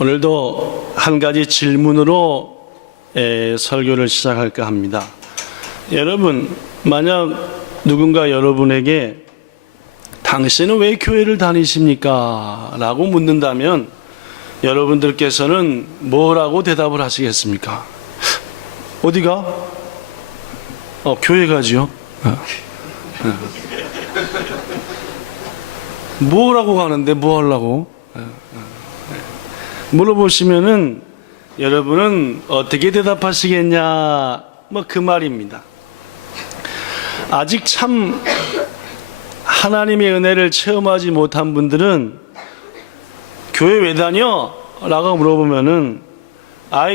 오늘도 한 가지 질문으로 설교를 시작할까 합니다. 여러분, 만약 누군가 여러분에게 당신은 왜 교회를 다니십니까? 라고 묻는다면 여러분들께서는 뭐라고 대답을 하시겠습니까? 어디가? 교회 가지요. 뭐라고 가는데 뭐 하려고? 물어보시면은 여러분은 어떻게 대답하시겠냐? 뭐 그 말입니다. 아직 참 하나님의 은혜를 체험하지 못한 분들은 교회 왜 다녀? 라고 물어보면은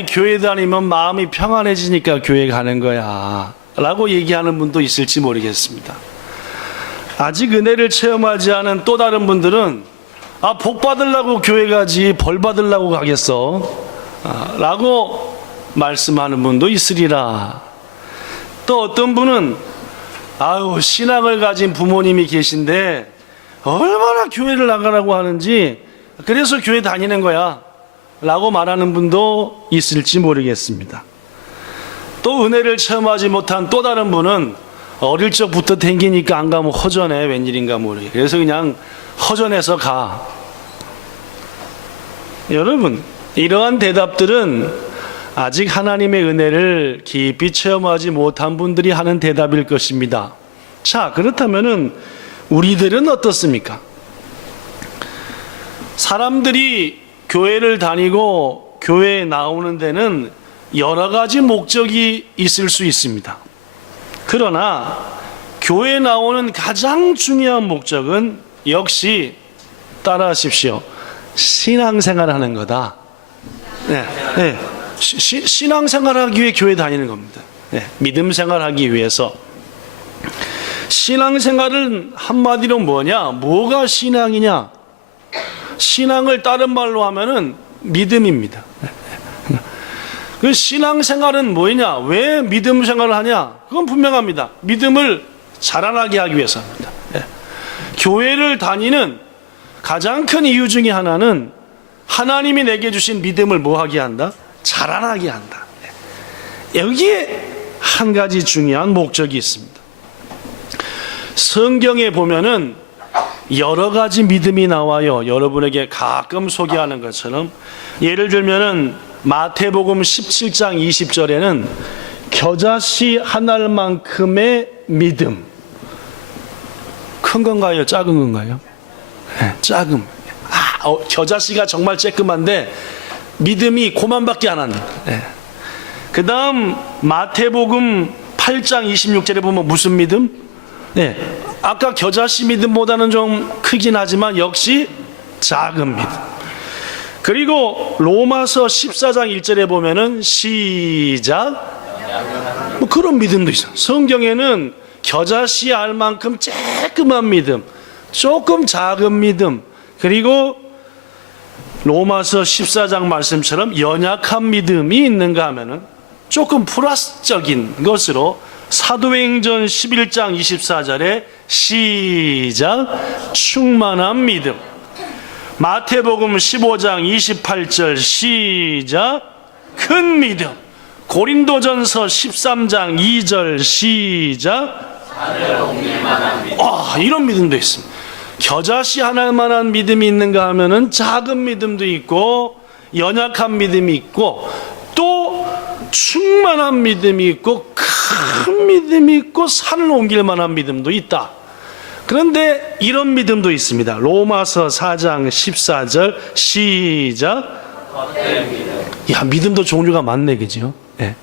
교회 다니면 마음이 평안해지니까 교회 가는 거야 라고 얘기하는 분도 있을지 모르겠습니다. 아직 은혜를 체험하지 않은 또 다른 분들은 복 받으려고 교회 가지 벌 받으려고 가겠어 라고 말씀하는 분도 있으리라. 또 어떤 분은 신앙을 가진 부모님이 계신데 얼마나 교회를 나가라고 하는지 그래서 교회 다니는 거야 라고 말하는 분도 있을지 모르겠습니다. 또 은혜를 체험하지 못한 또 다른 분은 어릴 적부터 댕기니까 안 가면 허전해 웬일인가 모르게 그래서 그냥 허전해서 가. 여러분, 이러한 대답들은 아직 하나님의 은혜를 깊이 체험하지 못한 분들이 하는 대답일 것입니다. 자, 그렇다면은 우리들은 어떻습니까? 사람들이 교회를 다니고 교회에 나오는 데는 여러 가지 목적이 있을 수 있습니다. 그러나 교회에 나오는 가장 중요한 목적은 역시 따라하십시오. 신앙생활을 하는 거다. 네. 신앙생활하기 위해 교회 다니는 겁니다. 네. 믿음생활하기 위해서. 신앙생활은 한마디로 뭐가 신앙이냐? 신앙을 다른 말로 하면은 믿음입니다. 그 신앙생활은 뭐냐? 왜 믿음생활을 하냐? 그건 분명합니다. 믿음을 자라나게 하기 위해서입니다. 네. 교회를 다니는 가장 큰 이유 중에 하나는 하나님이 내게 주신 믿음을 뭐하게 한다? 자라나게 한다. 여기에 한 가지 중요한 목적이 있습니다. 성경에 보면은 여러 가지 믿음이 나와요. 여러분에게 가끔 소개하는 것처럼 예를 들면은 마태복음 17장 20절에는 겨자씨 한 알만큼의 믿음. 큰 건가요? 작은 건가요? 네, 작음. 겨자씨가 정말 쬐끔한데 믿음이 고만밖에 안 한다. 네. 그 다음 마태복음 8장 26절에 보면 무슨 믿음? 네. 아까 겨자씨 믿음보다는 좀 크긴 하지만 역시 작은 믿음. 그리고 로마서 14장 1절에 보면은 시작 그런 믿음도 있어. 성경에는 겨자씨 알만큼 쬐끔한 믿음, 조금 작은 믿음, 그리고 로마서 14장 말씀처럼 연약한 믿음이 있는가 하면은 조금 플러스적인 것으로 사도행전 11장 24절에 시작 충만한 믿음, 마태복음 15장 28절 시작 큰 믿음, 고린도전서 13장 2절 시작 이런 믿음도 있습니다. 겨자씨 하나만한 믿음이 있는가 하면은 작은 믿음도 있고 연약한 믿음이 있고 또 충만한 믿음이 있고 큰 믿음이 있고 산을 옮길 만한 믿음도 있다. 그런데 이런 믿음도 있습니다. 로마서 4장 14절 시작 믿음도 종류가 많네, 그죠? 네.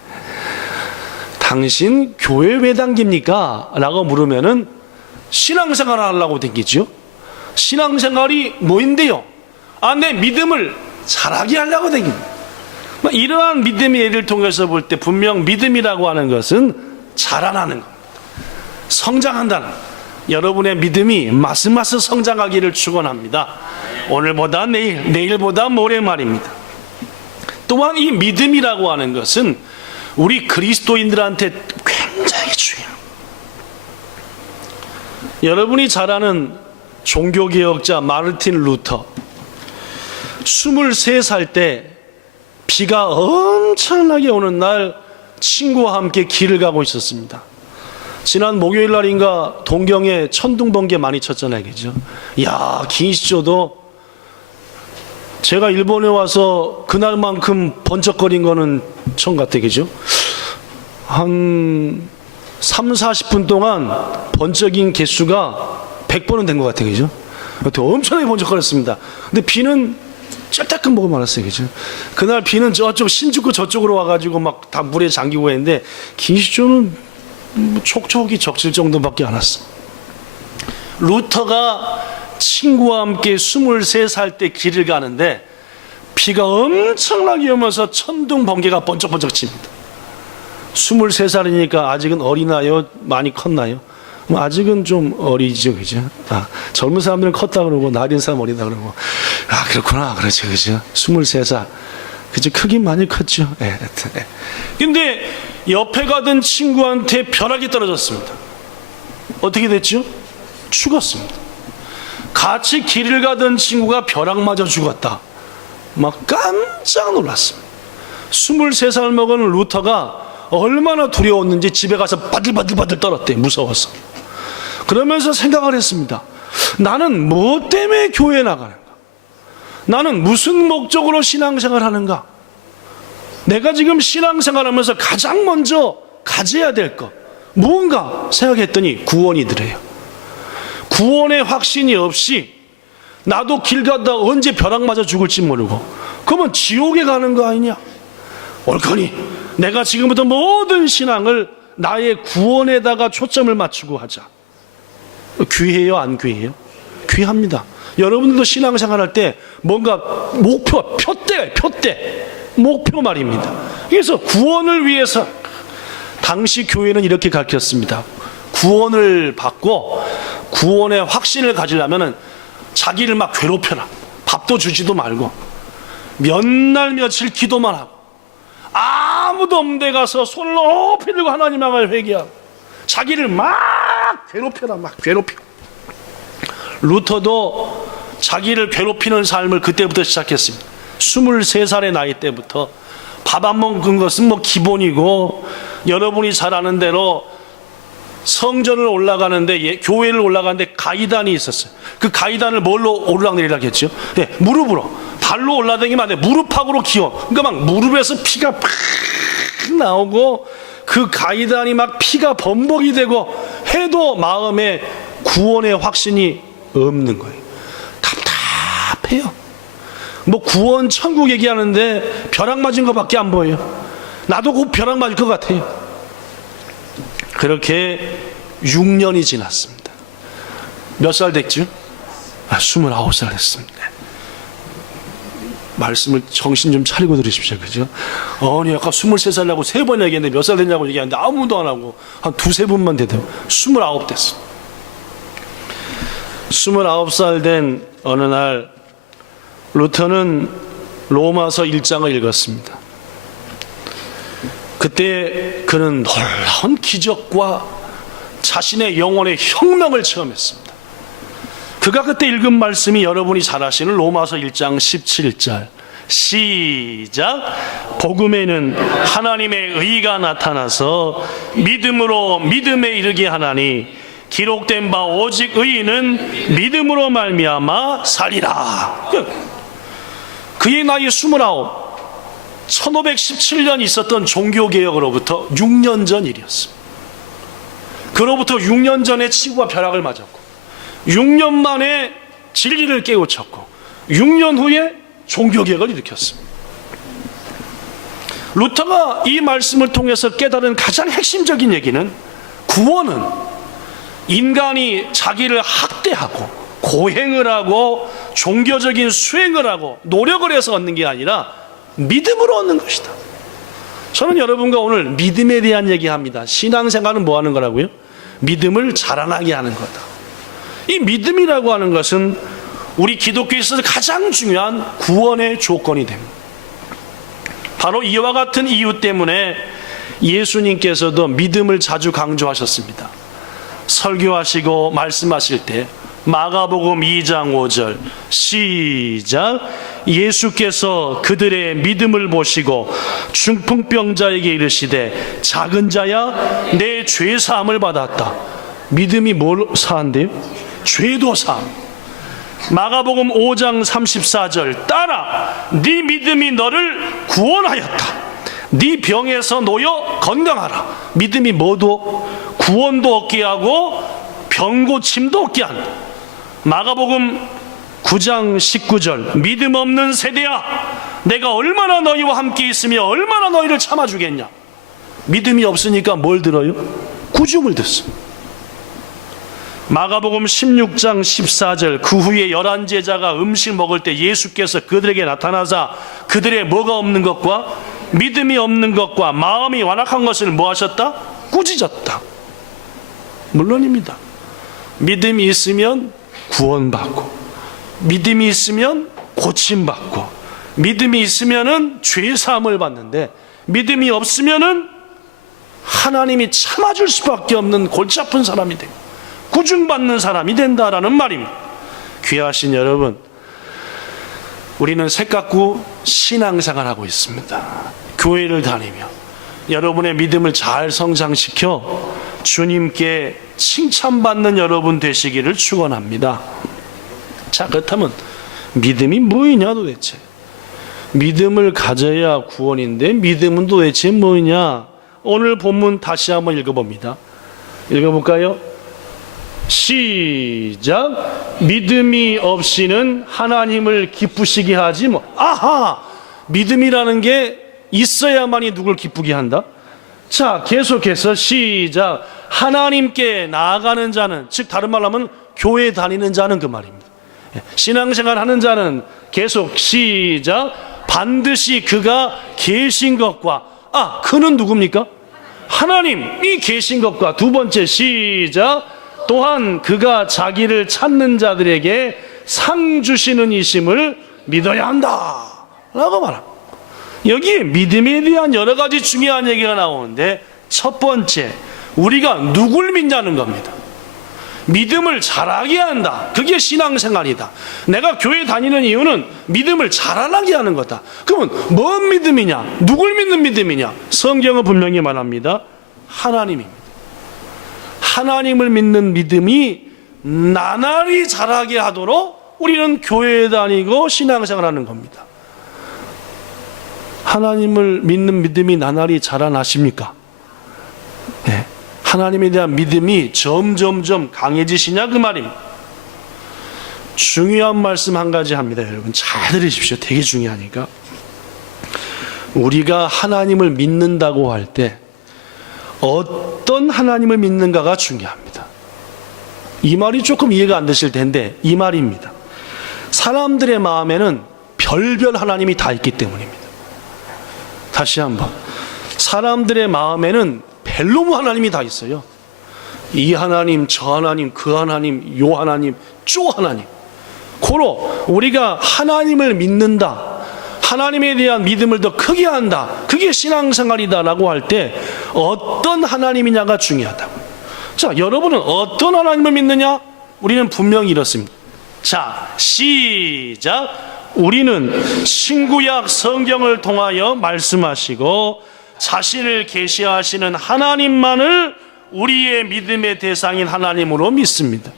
당신 교회 왜 당깁니까? 라고 물으면은 신앙생활 하려고 당기죠. 신앙생활이 뭐인데요? 내 믿음을 자라게 하려고 당깁니다. 이러한 믿음의 예를 통해서 볼 때 분명 믿음이라고 하는 것은 자라나는 겁니다. 성장한다는 겁니다. 여러분의 믿음이 마스마스 성장하기를 축원합니다. 오늘보다 내일보다 모레 말입니다. 또한 이 믿음이라고 하는 것은 우리 그리스도인들한테 굉장히 중요합니다. 여러분이 잘 아는 종교개혁자 마르틴 루터, 23살 때 비가 엄청나게 오는 날 친구와 함께 길을 가고 있었습니다. 지난 목요일 날인가 동경에 천둥 번개 많이 쳤잖아요, 그죠? 야, 긴시조도 제가 일본에 와서 그날만큼 번쩍거린 거는 처음 같아, 그죠? 한 3, 40분 동안 번쩍인 개수가 100번은 된 것 같아, 그죠? 엄청나게 번쩍거렸습니다. 근데 비는 쩔딱끔 보고 말았어요, 그죠? 그날 비는 저쪽 신주쿠 저쪽으로 와가지고 막 다 물에 잠기고 했는데 긴시조는 촉촉이 적실 정도밖에 안 왔어. 루터가 친구와 함께 23살 때 길을 가는데 비가 엄청나게 오면서 천둥 번개가 번쩍번쩍 칩니다. 23살이니까 아직은 어리나요? 많이 컸나요? 아직은 좀 어리죠, 그죠? 젊은 사람들은 컸다 그러고 나이든 사람 어리다 그러고, 그렇구나, 그렇죠, 그죠? 23살, 그죠? 크긴 많이 컸죠. 근데 옆에 가던 친구한테 벼락이 떨어졌습니다. 어떻게 됐죠? 죽었습니다. 같이 길을 가던 친구가 벼락 맞아 죽었다. 막 깜짝 놀랐습니다. 23살 먹은 루터가 얼마나 두려웠는지 집에 가서 바들바들 떨었대, 무서워서. 그러면서 생각을 했습니다. 나는 뭐 때문에 교회에 나가는가? 나는 무슨 목적으로 신앙생활 하는가? 내가 지금 신앙생활 하면서 가장 먼저 가져야 될 것 무언가 생각했더니 구원이더래요. 구원의 확신이 없이 나도 길 가다 언제 벼락 맞아 죽을지 모르고 그러면 지옥에 가는 거 아니냐? 옳거니 내가 지금부터 모든 신앙을 나의 구원에다가 초점을 맞추고 하자. 귀해요, 안 귀해요? 귀합니다. 여러분들도 신앙생활 할 때 뭔가 목표, 표대, 목표 말입니다. 그래서 구원을 위해서 당시 교회는 이렇게 가르쳤습니다. 구원을 받고 구원의 확신을 가지려면 자기를 막 괴롭혀라. 밥도 주지도 말고 몇 날 며칠 기도만 하고 아무도 없는 데 가서 손을 높이 들고 하나님 앞에 회개하고 자기를 막 괴롭혀라. 막 괴롭혀. 루터도 자기를 괴롭히는 삶을 그때부터 시작했습니다. 23살의 나이 때부터 밥 안 먹은 것은 뭐 기본이고 여러분이 잘 아는 대로 성전을 올라가는데 교회를 올라가는데 가이단이 있었어요. 그 가이단을 뭘로 오르락내리락 했죠? 무릎으로. 발로 올라다니면 안 돼. 무릎팍으로 기어. 그러니까 막 무릎에서 피가 팍 나오고 그 가이단이 막 피가 범벅이 되고 해도 마음에 구원의 확신이 없는 거예요. 답답해요. 뭐 구원 천국 얘기하는데 벼락 맞은 것밖에 안 보여요. 나도 곧 벼락 맞을 것 같아요. 그렇게 6년이 지났습니다. 몇 살 됐죠? 29살 됐습니다. 말씀을 정신 좀 차리고 들으십시오. 그죠? 아니 아까 23살이라고 3번 얘기했는데 몇 살 됐냐고 얘기하는데 아무도 안 하고 한 2-3분만 되대요. 29 됐어. 29살 된 어느 날 루터는 로마서 1장을 읽었습니다. 그때 그는 놀라운 기적과 자신의 영혼의 혁명을 체험했습니다. 그가 그때 읽은 말씀이 여러분이 잘 아시는 로마서 1장 17절 시작. 복음에는 하나님의 의가 나타나서 믿음으로 믿음에 이르게 하나니 기록된 바 오직 의인은 믿음으로 말미암아 살리라. 그의 나이 29. 1517년 있었던 종교개혁으로부터 6년 전 일이었습니다. 그로부터 6년 전에 치부와 벼락을 맞았고 6년 만에 진리를 깨우쳤고 6년 후에 종교개혁을 일으켰습니다. 루터가 이 말씀을 통해서 깨달은 가장 핵심적인 얘기는 구원은 인간이 자기를 학대하고 고행을 하고 종교적인 수행을 하고 노력을 해서 얻는 게 아니라 믿음으로 얻는 것이다. 저는 여러분과 오늘 믿음에 대한 얘기합니다. 신앙생활은 뭐 하는 거라고요? 믿음을 자라나게 하는 거다. 이 믿음이라고 하는 것은 우리 기독교에 있어서 가장 중요한 구원의 조건이 됩니다. 바로 이와 같은 이유 때문에 예수님께서도 믿음을 자주 강조하셨습니다. 설교하시고 말씀하실 때 마가복음 2장 5절 시작. 예수께서 그들의 믿음을 보시고 중풍병자에게 이르시되 작은 자야 내 죄 사함을 받았다. 믿음이 뭘 사한대요? 죄도 사함. 마가복음 5장 34절 따라 네 믿음이 너를 구원하였다. 네 병에서 놓여 건강하라. 믿음이 뭐도? 구원도 얻게 하고 병 고침도 얻게 한다. 마가복음 9장 19절 믿음 없는 세대야 내가 얼마나 너희와 함께 있으며 얼마나 너희를 참아주겠냐. 믿음이 없으니까 뭘 들어요? 구중을 듣습니다. 마가복음 16장 14절 그 후에 11제자가 음식 먹을 때 예수께서 그들에게 나타나사 그들의 뭐가 없는 것과 믿음이 없는 것과 마음이 완악한 것을 뭐 하셨다? 꾸짖었다. 물론입니다. 믿음이 있으면 구원받고 믿음이 있으면 고침받고 믿음이 있으면 죄사함을 받는데 믿음이 없으면 하나님이 참아줄 수밖에 없는 골치 아픈 사람이 되고 구중받는 사람이 된다라는 말입니다. 귀하신 여러분, 우리는 새깎고 신앙생활하고 있습니다. 교회를 다니며 여러분의 믿음을 잘 성장시켜 주님께 칭찬받는 여러분 되시기를 축원합니다. 자, 그렇다면 믿음이 뭐이냐 도대체? 믿음을 가져야 구원인데 믿음은 도대체 뭐냐? 오늘 본문 다시 한번 읽어봅니다. 읽어볼까요? 시작. 믿음이 없이는 하나님을 기쁘시게 하지 뭐. 아하! 믿음이라는 게 있어야만이 누굴 기쁘게 한다? 자, 계속해서 시작. 하나님께 나아가는 자는, 즉 다른 말로 하면 교회 다니는 자는 그 말입니다. 신앙생활 하는 자는 계속 시작. 반드시 그가 계신 것과, 그는 누굽니까? 하나님이 계신 것과, 두 번째 시작. 또한 그가 자기를 찾는 자들에게 상 주시는 이심을 믿어야 한다 라고 말합니다. 여기에 믿음에 대한 여러 가지 중요한 얘기가 나오는데 첫 번째, 우리가 누굴 믿냐는 겁니다. 믿음을 잘하게 한다. 그게 신앙생활이다. 내가 교회 다니는 이유는 믿음을 잘하게 하는 거다. 그러면 뭔 믿음이냐? 누굴 믿는 믿음이냐? 성경은 분명히 말합니다. 하나님입니다. 하나님을 믿는 믿음이 나날이 자라게 하도록 우리는 교회에 다니고 신앙생활하는 겁니다. 하나님을 믿는 믿음이 나날이 자라나십니까? 네. 하나님에 대한 믿음이 점점점 강해지시냐 그 말입니다. 중요한 말씀 한 가지 합니다. 여러분 잘 들으십시오. 되게 중요하니까. 우리가 하나님을 믿는다고 할 때 어떤 하나님을 믿는가가 중요합니다. 이 말이 조금 이해가 안 되실 텐데 이 말입니다. 사람들의 마음에는 별별 하나님이 다 있기 때문입니다. 다시 한번, 사람들의 마음에는 벨로무 하나님이 다 있어요. 이 하나님, 저 하나님, 그 하나님, 요 하나님, 쪼 하나님. 고로 우리가 하나님을 믿는다, 하나님에 대한 믿음을 더 크게 한다, 그게 신앙생활이다라고 할 때 어떤 하나님이냐가 중요하다고. 자, 여러분은 어떤 하나님을 믿느냐? 우리는 분명히 이렇습니다. 자, 시작. 우리는 신구약 성경을 통하여 말씀하시고 자신을 계시하시는 하나님만을 우리의 믿음의 대상인 하나님으로 믿습니다.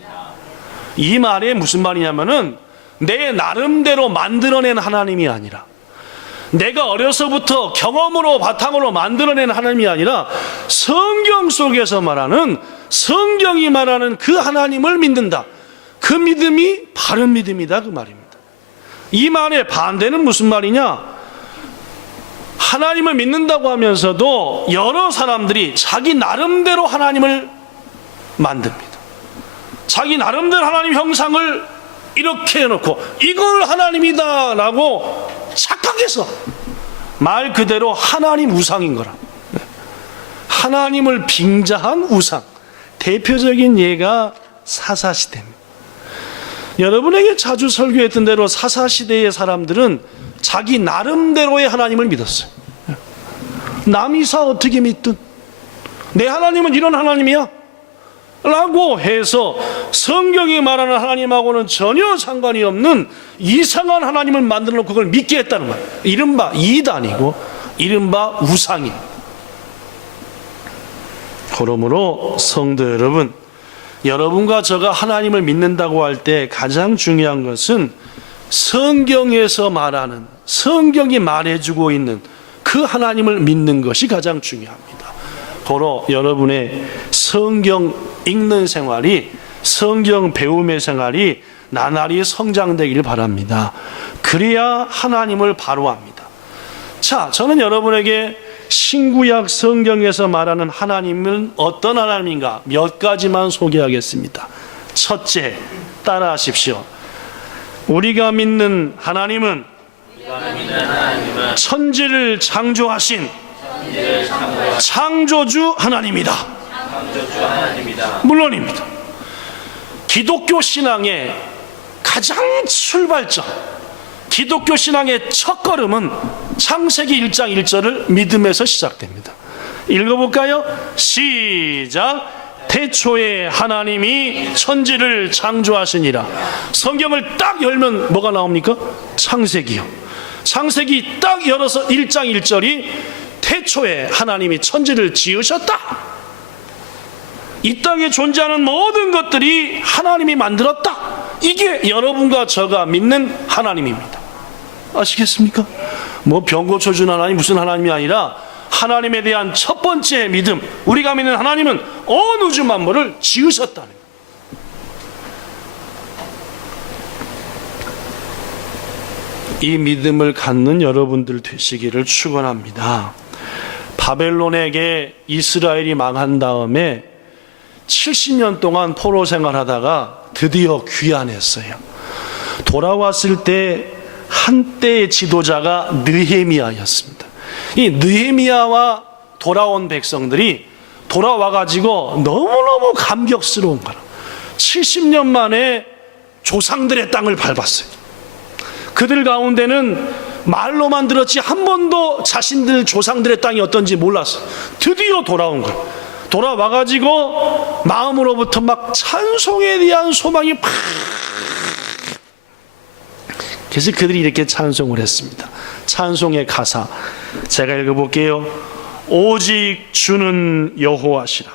이 말에 무슨 말이냐면은 내 나름대로 만들어낸 하나님이 아니라, 내가 어려서부터 경험으로 바탕으로 만들어낸 하나님이 아니라 성경 속에서 말하는, 성경이 말하는 그 하나님을 믿는다. 그 믿음이 바른 믿음이다 그 말입니다. 이 말의 반대는 무슨 말이냐? 하나님을 믿는다고 하면서도 여러 사람들이 자기 나름대로 하나님을 만듭니다. 자기 나름대로 하나님 형상을 이렇게 해놓고 이걸 하나님이다 라고 착각해서 말 그대로 하나님 우상인 거라. 하나님을 빙자한 우상. 대표적인 예가 사사시대입니다. 여러분에게 자주 설교했던 대로 사사시대의 사람들은 자기 나름대로의 하나님을 믿었어요. 남이사 어떻게 믿든 내 하나님은 이런 하나님이야. 라고 해서 성경이 말하는 하나님하고는 전혀 상관이 없는 이상한 하나님을 만들어 놓고 그걸 믿게 했다는 말. 이른바 이단이고 이른바 우상입니다. 그러므로 성도 여러분, 여러분과 저가 하나님을 믿는다고 할 때 가장 중요한 것은 성경에서 말하는, 성경이 말해주고 있는 그 하나님을 믿는 것이 가장 중요합니다. 고로 여러분의 성경 읽는 생활이, 성경 배움의 생활이 나날이 성장되길 바랍니다. 그래야 하나님을 바로 압니다. 자, 저는 여러분에게 신구약 성경에서 말하는 하나님은 어떤 하나님인가 몇 가지만 소개하겠습니다. 첫째, 따라하십시오. 우리가 믿는 하나님은 천지를 창조하신 창조주 하나님이다. 물론입니다. 기독교 신앙의 가장 출발점, 기독교 신앙의 첫걸음은 창세기 1장 1절을 믿음에서 시작됩니다. 읽어볼까요? 시작. 태초에 하나님이 천지를 창조하시니라. 성경을 딱 열면 뭐가 나옵니까? 창세기요. 창세기 딱 열어서 1장 1절이 태초에 하나님이 천지를 지으셨다. 이 땅에 존재하는 모든 것들이 하나님이 만들었다. 이게 여러분과 저가 믿는 하나님입니다. 아시겠습니까? 뭐 병 고쳐주는 하나님, 무슨 하나님이 아니라 하나님에 대한 첫 번째 믿음, 우리가 믿는 하나님은 온 우주 만물을 지으셨다는 거예요. 이 믿음을 갖는 여러분들 되시기를 축원합니다. 바벨론에게 이스라엘이 망한 다음에 70년 동안 포로 생활하다가 드디어 귀환했어요. 돌아왔을 때 한때의 지도자가 느헤미야였습니다. 이 느헤미야와 돌아온 백성들이 돌아와가지고 너무너무 감격스러운 거라. 70년 만에 조상들의 땅을 밟았어요. 그들 가운데는 말로만 들었지 한 번도 자신들 조상들의 땅이 어떤지 몰랐어요. 드디어 돌아온 거예요. 돌아와가지고 마음으로부터 막 찬송에 대한 소망이 팍. 그래서 그들이 이렇게 찬송을 했습니다. 찬송의 가사 제가 읽어볼게요. 오직 주는 여호와시라.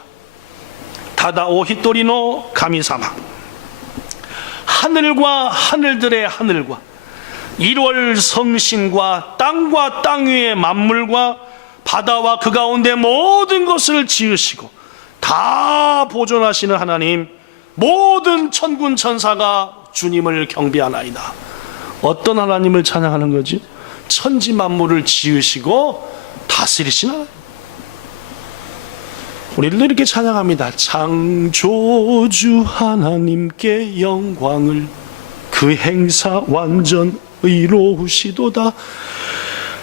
다다오 히토리노 가미사마. 하늘과 하늘들의 하늘과 1월 성신과 땅 위의 만물과 바다와 그 가운데 모든 것을 지으시고 다 보존하시는 하나님, 모든 천군 천사가 주님을 경배하나이다. 어떤 하나님을 찬양하는 거지? 천지 만물을 지으시고 다스리시나? 우리들도 이렇게 찬양합니다. 창조주 하나님께 영광을, 그 행사 완전 의로우시도다.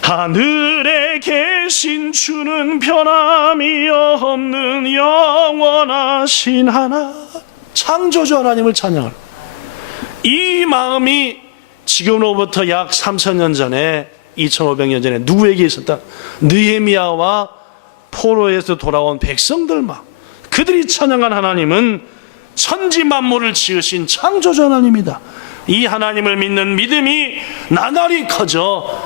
하늘에 계신 주는 변함이 없는 영원하신 하나. 창조주 하나님을 찬양합니다. 이 마음이 지금으로부터 약 3000년 전에, 2500년 전에 누구에게 있었다? 느헤미야와 포로에서 돌아온 백성들만. 그들이 찬양한 하나님은 천지 만물을 지으신 창조주 하나님이다. 이 하나님을 믿는 믿음이 나날이 커져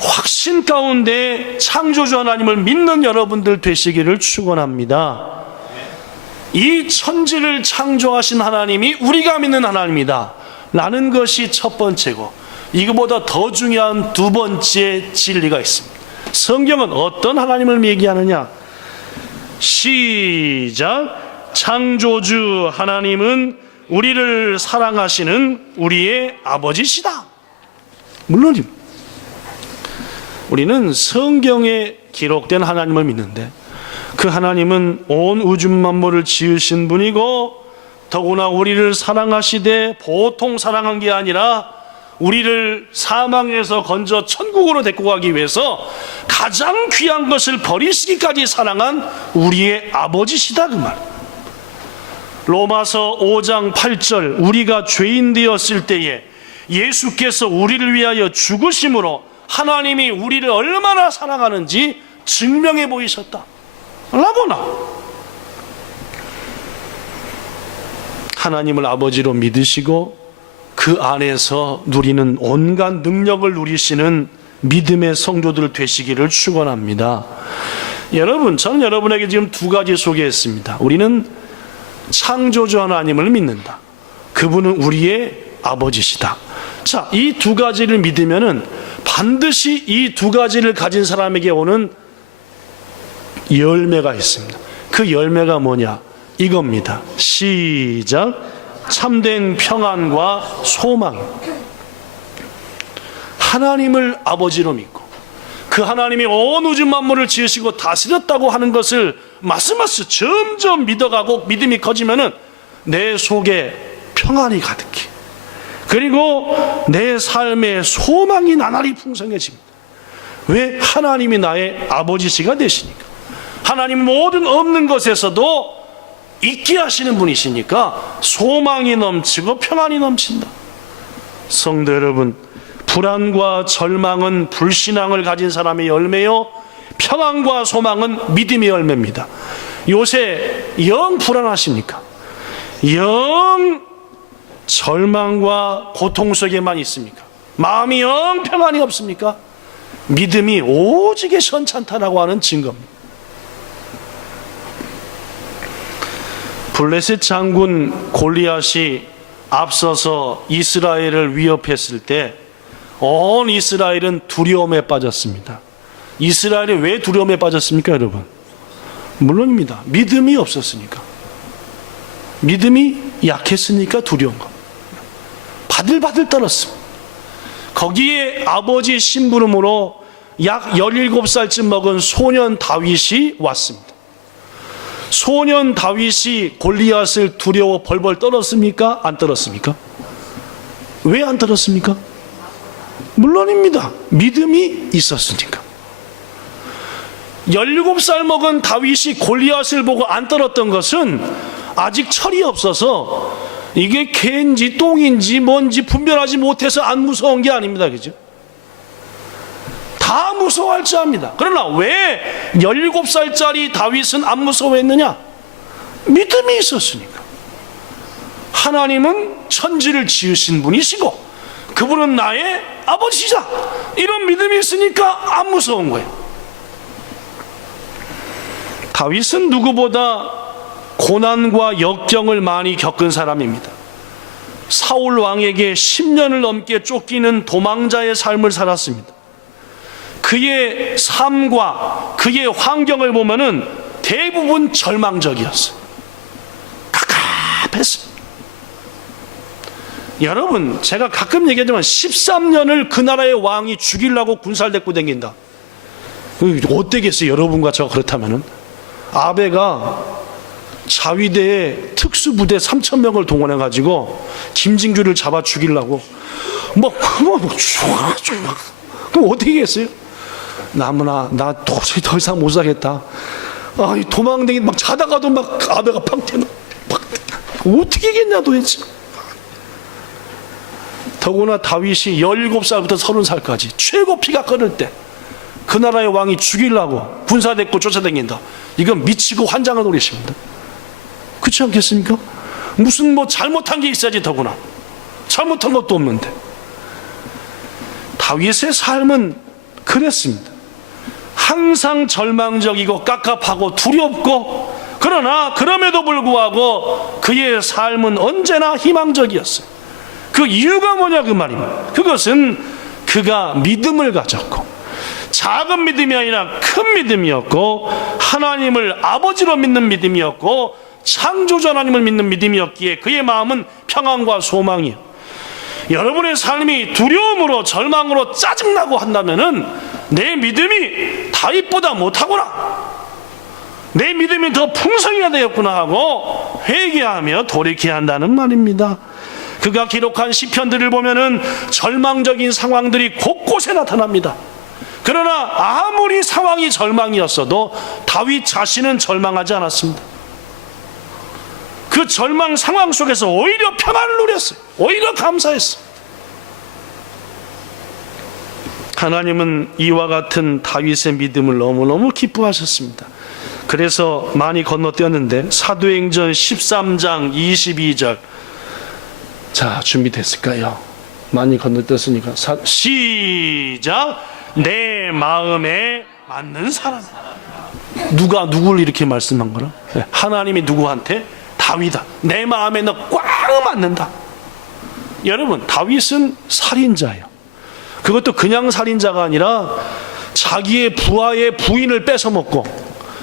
확신 가운데 창조주 하나님을 믿는 여러분들 되시기를 축원합니다. 이 천지를 창조하신 하나님이 우리가 믿는 하나님이다 라는 것이 첫 번째고, 이거보다 더 중요한 두 번째 진리가 있습니다. 성경은 어떤 하나님을 얘기하느냐? 시작. 창조주 하나님은 우리를 사랑하시는 우리의 아버지시다. 물론입니다. 우리는 성경에 기록된 하나님을 믿는데, 그 하나님은 온 우주 만물을 지으신 분이고, 더구나 우리를 사랑하시되 보통 사랑한 게 아니라 우리를 사망에서 건져 천국으로 데리고 가기 위해서 가장 귀한 것을 버리시기까지 사랑한 우리의 아버지시다, 그 말. 로마서 5장 8절, 우리가 죄인 되었을 때에 예수께서 우리를 위하여 죽으심으로 하나님이 우리를 얼마나 사랑하는지 증명해 보이셨다 라고나. 하나님을 아버지로 믿으시고 그 안에서 누리는 온갖 능력을 누리시는 믿음의 성도들 되시기를 축원합니다. 여러분, 저는 여러분에게 지금 두 가지 소개했습니다. 우리는 창조주 하나님을 믿는다. 그분은 우리의 아버지시다. 자, 이 두 가지를 믿으면은 반드시 이 두 가지를 가진 사람에게 오는 열매가 있습니다. 그 열매가 뭐냐? 이겁니다. 시작. 참된 평안과 소망. 하나님을 아버지로 믿고 그 하나님이 온 우주 만물을 지으시고 다스렸다고 하는 것을 말씀하시 점점 믿어가고 믿음이 커지면은 내 속에 평안이 가득해. 그리고 내 삶의 소망이 나날이 풍성해집니다. 왜? 하나님이 나의 아버지시가 되시니까. 하나님 모든 없는 것에서도 있게 하시는 분이시니까 소망이 넘치고 평안이 넘친다. 성도 여러분, 불안과 절망은 불신앙을 가진 사람의 열매요, 평안과 소망은 믿음의 열매입니다. 요새 영 불안하십니까? 영 절망과 고통 속에만 있습니까? 마음이 영 평안이 없습니까? 믿음이 오직에 현찮다라고 하는 증거입니다. 블레셋 장군 골리앗이 앞서서 이스라엘을 위협했을 때 온 이스라엘은 두려움에 빠졌습니다. 이스라엘이 왜 두려움에 빠졌습니까, 여러분? 물론입니다. 믿음이 없었으니까. 믿음이 약했으니까 두려운 것. 바들바들 떨었습니다. 거기에 아버지 심부름으로 약 17살쯤 먹은 소년 다윗이 왔습니다. 소년 다윗이 골리앗을 두려워 벌벌 떨었습니까? 안 떨었습니까? 왜 안 떨었습니까? 물론입니다. 믿음이 있었으니까. 17살 먹은 다윗이 골리앗을 보고 안 떨었던 것은 아직 철이 없어서 이게 개인지 똥인지 뭔지 분별하지 못해서 안 무서운 게 아닙니다. 그죠? 다 무서워할 줄 압니다. 그러나 왜 17살짜리 다윗은 안 무서워했느냐? 믿음이 있었으니까. 하나님은 천지를 지으신 분이시고 그분은 나의 아버지시다. 이런 믿음이 있으니까 안 무서운 거예요. 다윗은 누구보다 고난과 역경을 많이 겪은 사람입니다. 사울 왕에게 10년을 넘게 쫓기는 도망자의 삶을 살았습니다. 그의 삶과 그의 환경을 보면은 대부분 절망적이었어요. 갑갑했어요. 여러분, 제가 가끔 얘기하지만 13년을 그 나라의 왕이 죽이려고 군사를 데리고 다닌다. 어때겠어요? 여러분과 저 그렇다면은. 아베가 자위대에 특수부대 3,000명을 동원해가지고 김진규를 잡아 죽이려고 그럼 어떻게 했어요? 나무나 나 도저히 더 이상 못 살겠다. 이 도망다니 막 자다가도 막 아베가 팡태는 어떻게 했냐 도대체. 더구나 다윗이 17살부터 30살까지 최고 피가 끓을 때 그 나라의 왕이 죽이려고 군사 데리고 쫓아다닌다. 이건 미치고 환장을 노리십니다. 그렇지 않겠습니까? 무슨 잘못한 게 있어야지. 더구나 잘못한 것도 없는데. 다윗의 삶은 그랬습니다. 항상 절망적이고 깝깝하고 두렵고, 그러나 그럼에도 불구하고 그의 삶은 언제나 희망적이었어요. 그 이유가 뭐냐 그 말입니다. 그것은 그가 믿음을 가졌고, 작은 믿음이 아니라 큰 믿음이었고, 하나님을 아버지로 믿는 믿음이었고, 창조주 하나님을 믿는 믿음이었기에 그의 마음은 평안과 소망이에요. 여러분의 삶이 두려움으로 절망으로 짜증나고 한다면은 내 믿음이 다윗보다 못하구나, 내 믿음이 더 풍성해야 되었구나 하고 회개하며 돌이켜야 한다는 말입니다. 그가 기록한 시편들을 보면은 절망적인 상황들이 곳곳에 나타납니다. 그러나 아무리 상황이 절망이었어도 다윗 자신은 절망하지 않았습니다. 그 절망 상황 속에서 오히려 평안을 누렸어요. 오히려 감사했어요. 하나님은 이와 같은 다윗의 믿음을 너무너무 기뻐하셨습니다. 그래서 많이 건너뛰었는데 사도행전 13장 22절. 자, 준비됐을까요? 많이 건너뛰었으니까 시작. 내 마음에 맞는 사람. 누가 누구를 이렇게 말씀한 거라? 하나님이 누구한테? 다윗아, 내 마음에 너 꽉 맞는다. 여러분, 다윗은 살인자예요. 그것도 그냥 살인자가 아니라 자기의 부하의 부인을 뺏어먹고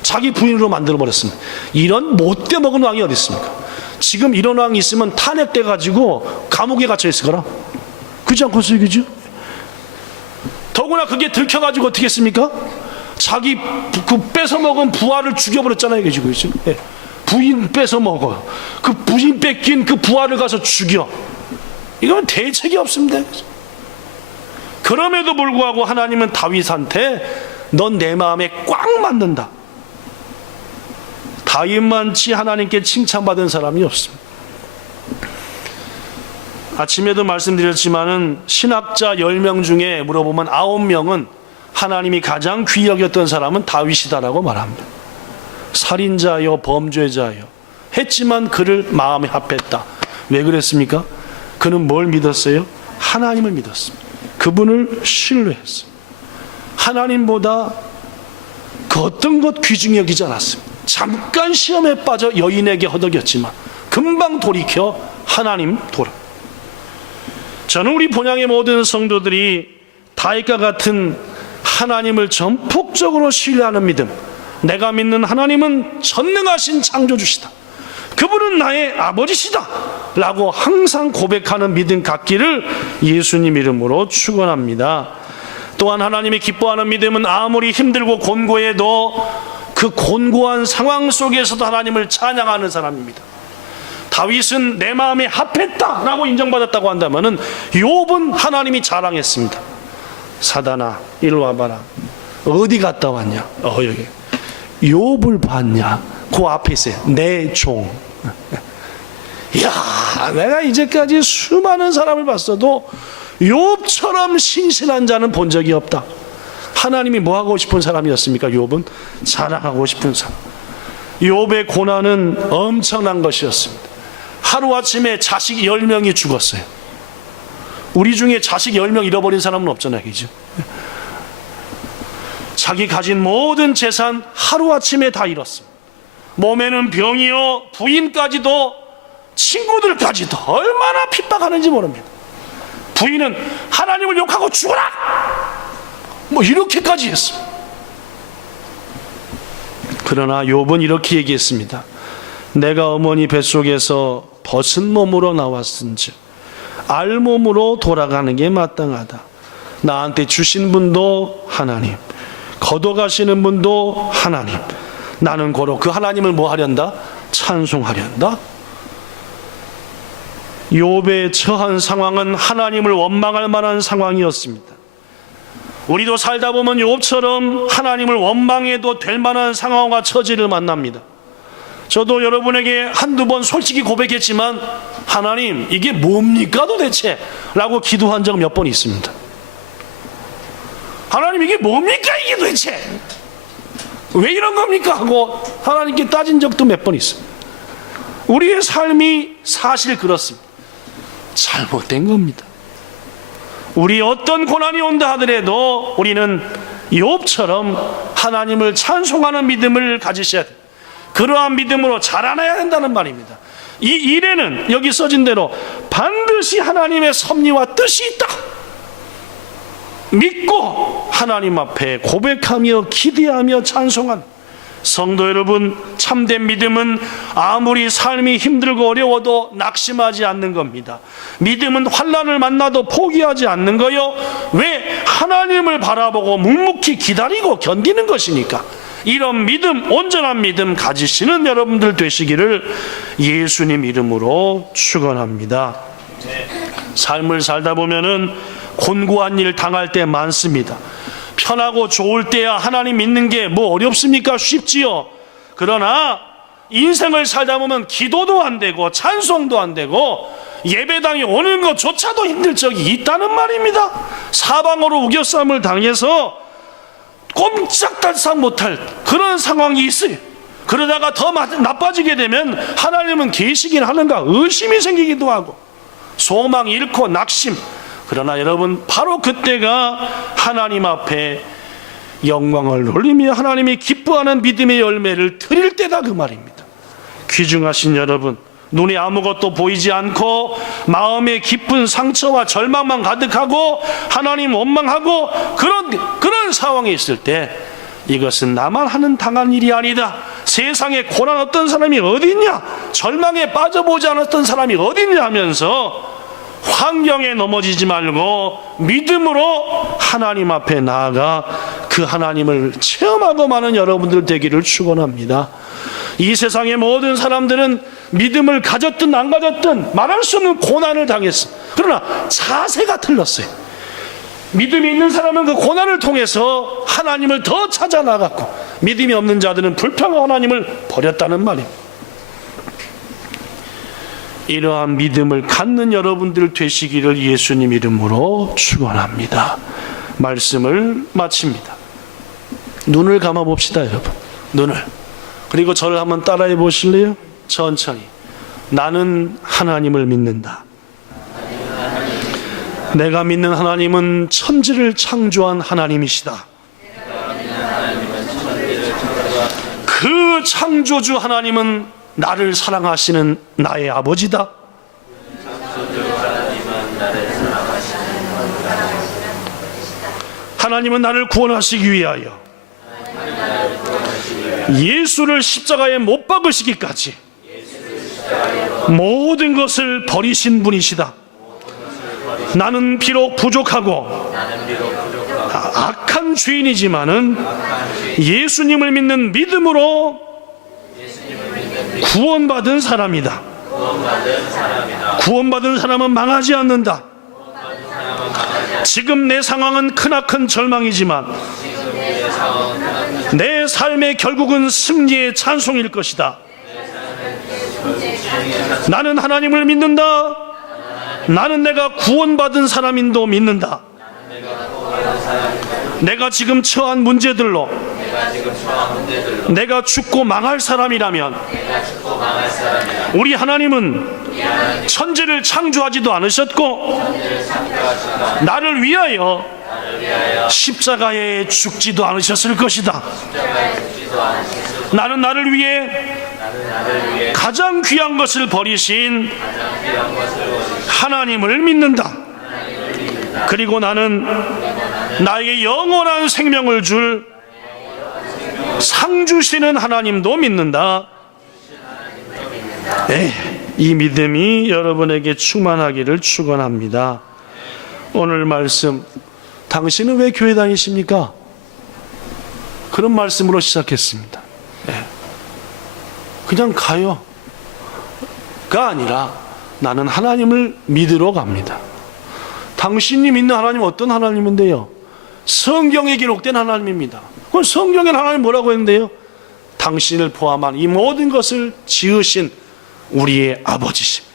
자기 부인으로 만들어버렸습니다. 이런 못돼 먹은 왕이 어디 있습니까? 지금 이런 왕이 있으면 탄핵돼 가지고 감옥에 갇혀 있을 거라. 그렇지 않겠어요? 그죠? 더구나 그게 들켜가지고 어떻게 했습니까? 자기 그 뺏어먹은 부하를 죽여버렸잖아요. 그죠? 예. 부인 뺏어먹어. 그 부인 뺏긴 그 부하를 가서 죽여. 이건 대책이 없습니다. 그럼에도 불구하고 하나님은 다윗한테 넌 내 마음에 꽉 맞는다. 다윗만치 하나님께 칭찬받은 사람이 없습니다. 아침에도 말씀드렸지만은 신학자 10명 중에 물어보면 9명은 하나님이 가장 귀히 여겼던 사람은 다윗이다라고 말합니다. 살인자요, 범죄자요 했지만 그를 마음에 합했다. 왜 그랬습니까? 그는 뭘 믿었어요? 하나님을 믿었습니다. 그분을 신뢰했습니다. 하나님보다 그 어떤 것 귀중히 여기지 않았습니다. 잠깐 시험에 빠져 여인에게 허덕였지만 금방 돌이켜 하나님 돌아. 저는 우리 본향의 모든 성도들이 다윗과 같은 하나님을 전폭적으로 신뢰하는 믿음, 내가 믿는 하나님은 전능하신 창조주시다, 그분은 나의 아버지시다 라고 항상 고백하는 믿음 갖기를 예수님 이름으로 축원합니다. 또한 하나님이 기뻐하는 믿음은 아무리 힘들고 곤고해도 그 곤고한 상황 속에서도 하나님을 찬양하는 사람입니다. 다윗은 내 마음에 합했다라고 인정받았다고 한다면은 욥은 하나님이 자랑했습니다. 사단아, 이리 와봐라. 어디 갔다 왔냐? 여기. 욥을 봤냐? 그 앞에 있어요. 내 종. 이야, 내가 이제까지 수많은 사람을 봤어도 욥처럼 신실한 자는 본 적이 없다. 하나님이 뭐 하고 싶은 사람이었습니까? 욥은 자랑하고 싶은 사람. 욥의 고난은 엄청난 것이었습니다. 하루아침에 자식 10명이 죽었어요. 우리 중에 자식 10명 잃어버린 사람은 없잖아요. 그죠? 자기 가진 모든 재산 하루아침에 다 잃었습니다. 몸에는 병이요, 부인까지도, 친구들까지도 얼마나 핍박하는지 모릅니다. 부인은 하나님을 욕하고 죽어라! 뭐 이렇게까지 했어요. 그러나 욥은 이렇게 얘기했습니다. 내가 어머니 뱃속에서 벗은 몸으로 나왔은즉 알몸으로 돌아가는 게 마땅하다. 나한테 주신 분도 하나님, 걷어가시는 분도 하나님. 나는 고로 그 하나님을 뭐 하련다? 찬송하련다. 욥의 처한 상황은 하나님을 원망할 만한 상황이었습니다. 우리도 살다 보면 욥처럼 하나님을 원망해도 될 만한 상황과 처지를 만납니다. 저도 여러분에게 한두 번 솔직히 고백했지만 하나님 이게 뭡니까 도대체? 라고 기도한 적 몇 번 있습니다. 하나님 이게 뭡니까 이게 도대체? 왜 이런 겁니까? 하고 하나님께 따진 적도 몇 번 있습니다. 우리의 삶이 사실 그렇습니다. 잘못된 겁니다. 우리 어떤 고난이 온다 하더라도 우리는 욥처럼 하나님을 찬송하는 믿음을 가지셔야 돼요. 그러한 믿음으로 자라나야 된다는 말입니다. 이 일에는 여기 써진 대로 반드시 하나님의 섭리와 뜻이 있다. 믿고 하나님 앞에 고백하며 기대하며 찬송한 성도 여러분, 참된 믿음은 아무리 삶이 힘들고 어려워도 낙심하지 않는 겁니다. 믿음은 환난을 만나도 포기하지 않는 거요. 왜? 하나님을 바라보고 묵묵히 기다리고 견디는 것이니까. 이런 믿음, 온전한 믿음 가지시는 여러분들 되시기를 예수님 이름으로 축원합니다. 삶을 살다 보면은 곤고한 일 당할 때 많습니다. 편하고 좋을 때야 하나님 믿는 게 뭐 어렵습니까? 쉽지요. 그러나 인생을 살다 보면 기도도 안 되고 찬송도 안 되고 예배당에 오는 것조차도 힘들 적이 있다는 말입니다. 사방으로 우겨쌈을 당해서 꼼짝달싹 못할 그런 상황이 있어요. 그러다가 더 나빠지게 되면 하나님은 계시긴 하는가 의심이 생기기도 하고 소망 잃고 낙심. 그러나 여러분, 바로 그때가 하나님 앞에 영광을 돌리며 하나님이 기뻐하는 믿음의 열매를 드릴 때다, 그 말입니다. 귀중하신 여러분, 눈에 아무것도 보이지 않고 마음에 깊은 상처와 절망만 가득하고 하나님 원망하고 그런 상황에 있을 때 이것은 나만 하는 당한 일이 아니다. 세상에 고난 어떤 사람이 어디 있냐, 절망에 빠져보지 않았던 사람이 어디 있냐 하면서 환경에 넘어지지 말고 믿음으로 하나님 앞에 나아가 그 하나님을 체험하고 마는 여러분들 되기를 축원합니다. 이 세상의 모든 사람들은 믿음을 가졌든 안 가졌든 말할 수 없는 고난을 당했어. 그러나 자세가 틀렸어요. 믿음이 있는 사람은 그 고난을 통해서 하나님을 더 찾아 나갔고, 믿음이 없는 자들은 불평한 하나님을 버렸다는 말입니다. 이러한 믿음을 갖는 여러분들 되시기를 예수님 이름으로 축원합니다. 말씀을 마칩니다. 눈을 감아 봅시다, 여러분. 눈을. 그리고 저를 한번 따라해 보실래요? 천천히. 나는 하나님을 믿는다. 내가 믿는 하나님은 천지를 창조한 하나님이시다. 그 창조주 하나님은 나를 사랑하시는 나의 아버지다. 하나님은 나를 구원하시기 위하여 예수를 십자가에 못 박으시기까지 모든 것을 버리신 분이시다. 나는 비록 부족하고 악한 죄인이지만은 예수님을 믿는 믿음으로 구원받은 사람이다. 구원받은 사람은 망하지 않는다. 지금 내 상황은 크나큰 절망이지만 내 삶의 결국은 승리의 찬송일 것이다. 나는 하나님을 믿는다. 나는 내가 구원받은 사람인도 믿는다. 내가 지금 처한 문제들로 내가 죽고 망할 사람이라면 우리 하나님은 천지를 창조하지도 않으셨고 나를 위하여 십자가에 죽지도 않으셨을 것이다. 나는 나를 위해 가장 귀한 것을 버리신 하나님을 믿는다. 그리고 나는 나에게 영원한 생명을 줄 상 주시는 하나님도 믿는다. 이 믿음이 여러분에게 충만하기를 축원합니다. 오늘 말씀, 당신은 왜 교회 다니십니까? 그런 말씀으로 시작했습니다. 그냥 가요 가 아니라 나는 하나님을 믿으러 갑니다. 당신이 믿는 하나님은 어떤 하나님인데요? 성경에 기록된 하나님입니다. 그럼 성경에 하나님 뭐라고 했는데요? 당신을 포함한 이 모든 것을 지으신 우리의 아버지십니다.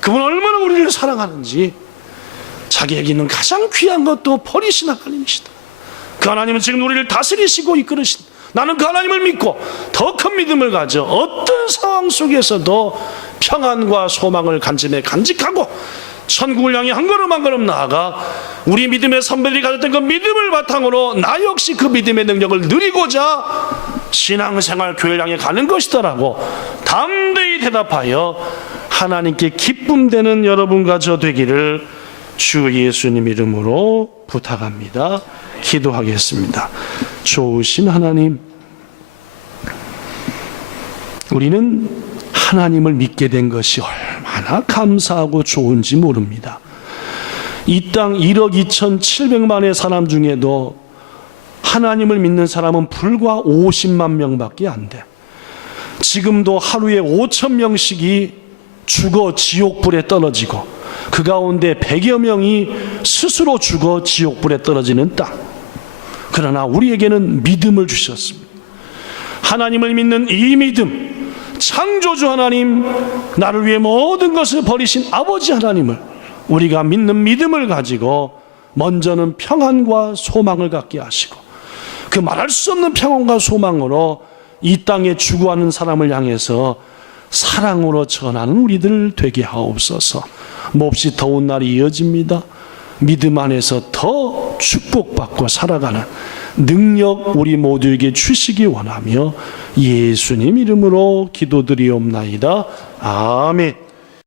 그분 얼마나 우리를 사랑하는지 자기에게 있는 가장 귀한 것도 버리신 하나님이시다. 그 하나님은 지금 우리를 다스리시고 이끌으신다. 나는 그 하나님을 믿고 더 큰 믿음을 가져 어떤 상황 속에서도 평안과 소망을 간직하고 천국을 향해 한 걸음 한 걸음 나아가 우리 믿음의 선배들이 가졌던 그 믿음을 바탕으로 나 역시 그 믿음의 능력을 누리고자 신앙생활 교회를 향해 가는 것이다라고 담대히 대답하여 하나님께 기쁨 되는 여러분과 저 되기를 주 예수님 이름으로 부탁합니다. 기도하겠습니다. 좋으신 하나님, 우리는 하나님을 믿게 된 것이 얼마나 감사하고 좋은지 모릅니다. 이 땅 1억 2,700만의 사람 중에도 하나님을 믿는 사람은 불과 50만 명밖에 안 돼. 지금도 하루에 5,000명씩이 죽어 지옥불에 떨어지고 그 가운데 100여 명이 스스로 죽어 지옥불에 떨어지는 땅. 그러나 우리에게는 믿음을 주셨습니다. 하나님을 믿는 이 믿음, 창조주 하나님, 나를 위해 모든 것을 버리신 아버지 하나님을 우리가 믿는 믿음을 가지고 먼저는 평안과 소망을 갖게 하시고 그 말할 수 없는 평안과 소망으로 이 땅에 추구하는 사람을 향해서 사랑으로 전하는 우리들 되게 하옵소서. 몹시 더운 날이 이어집니다. 믿음 안에서 더 축복받고 살아가는 능력 우리 모두에게 주시기 원하며 예수님 이름으로 기도드리옵나이다. 아멘.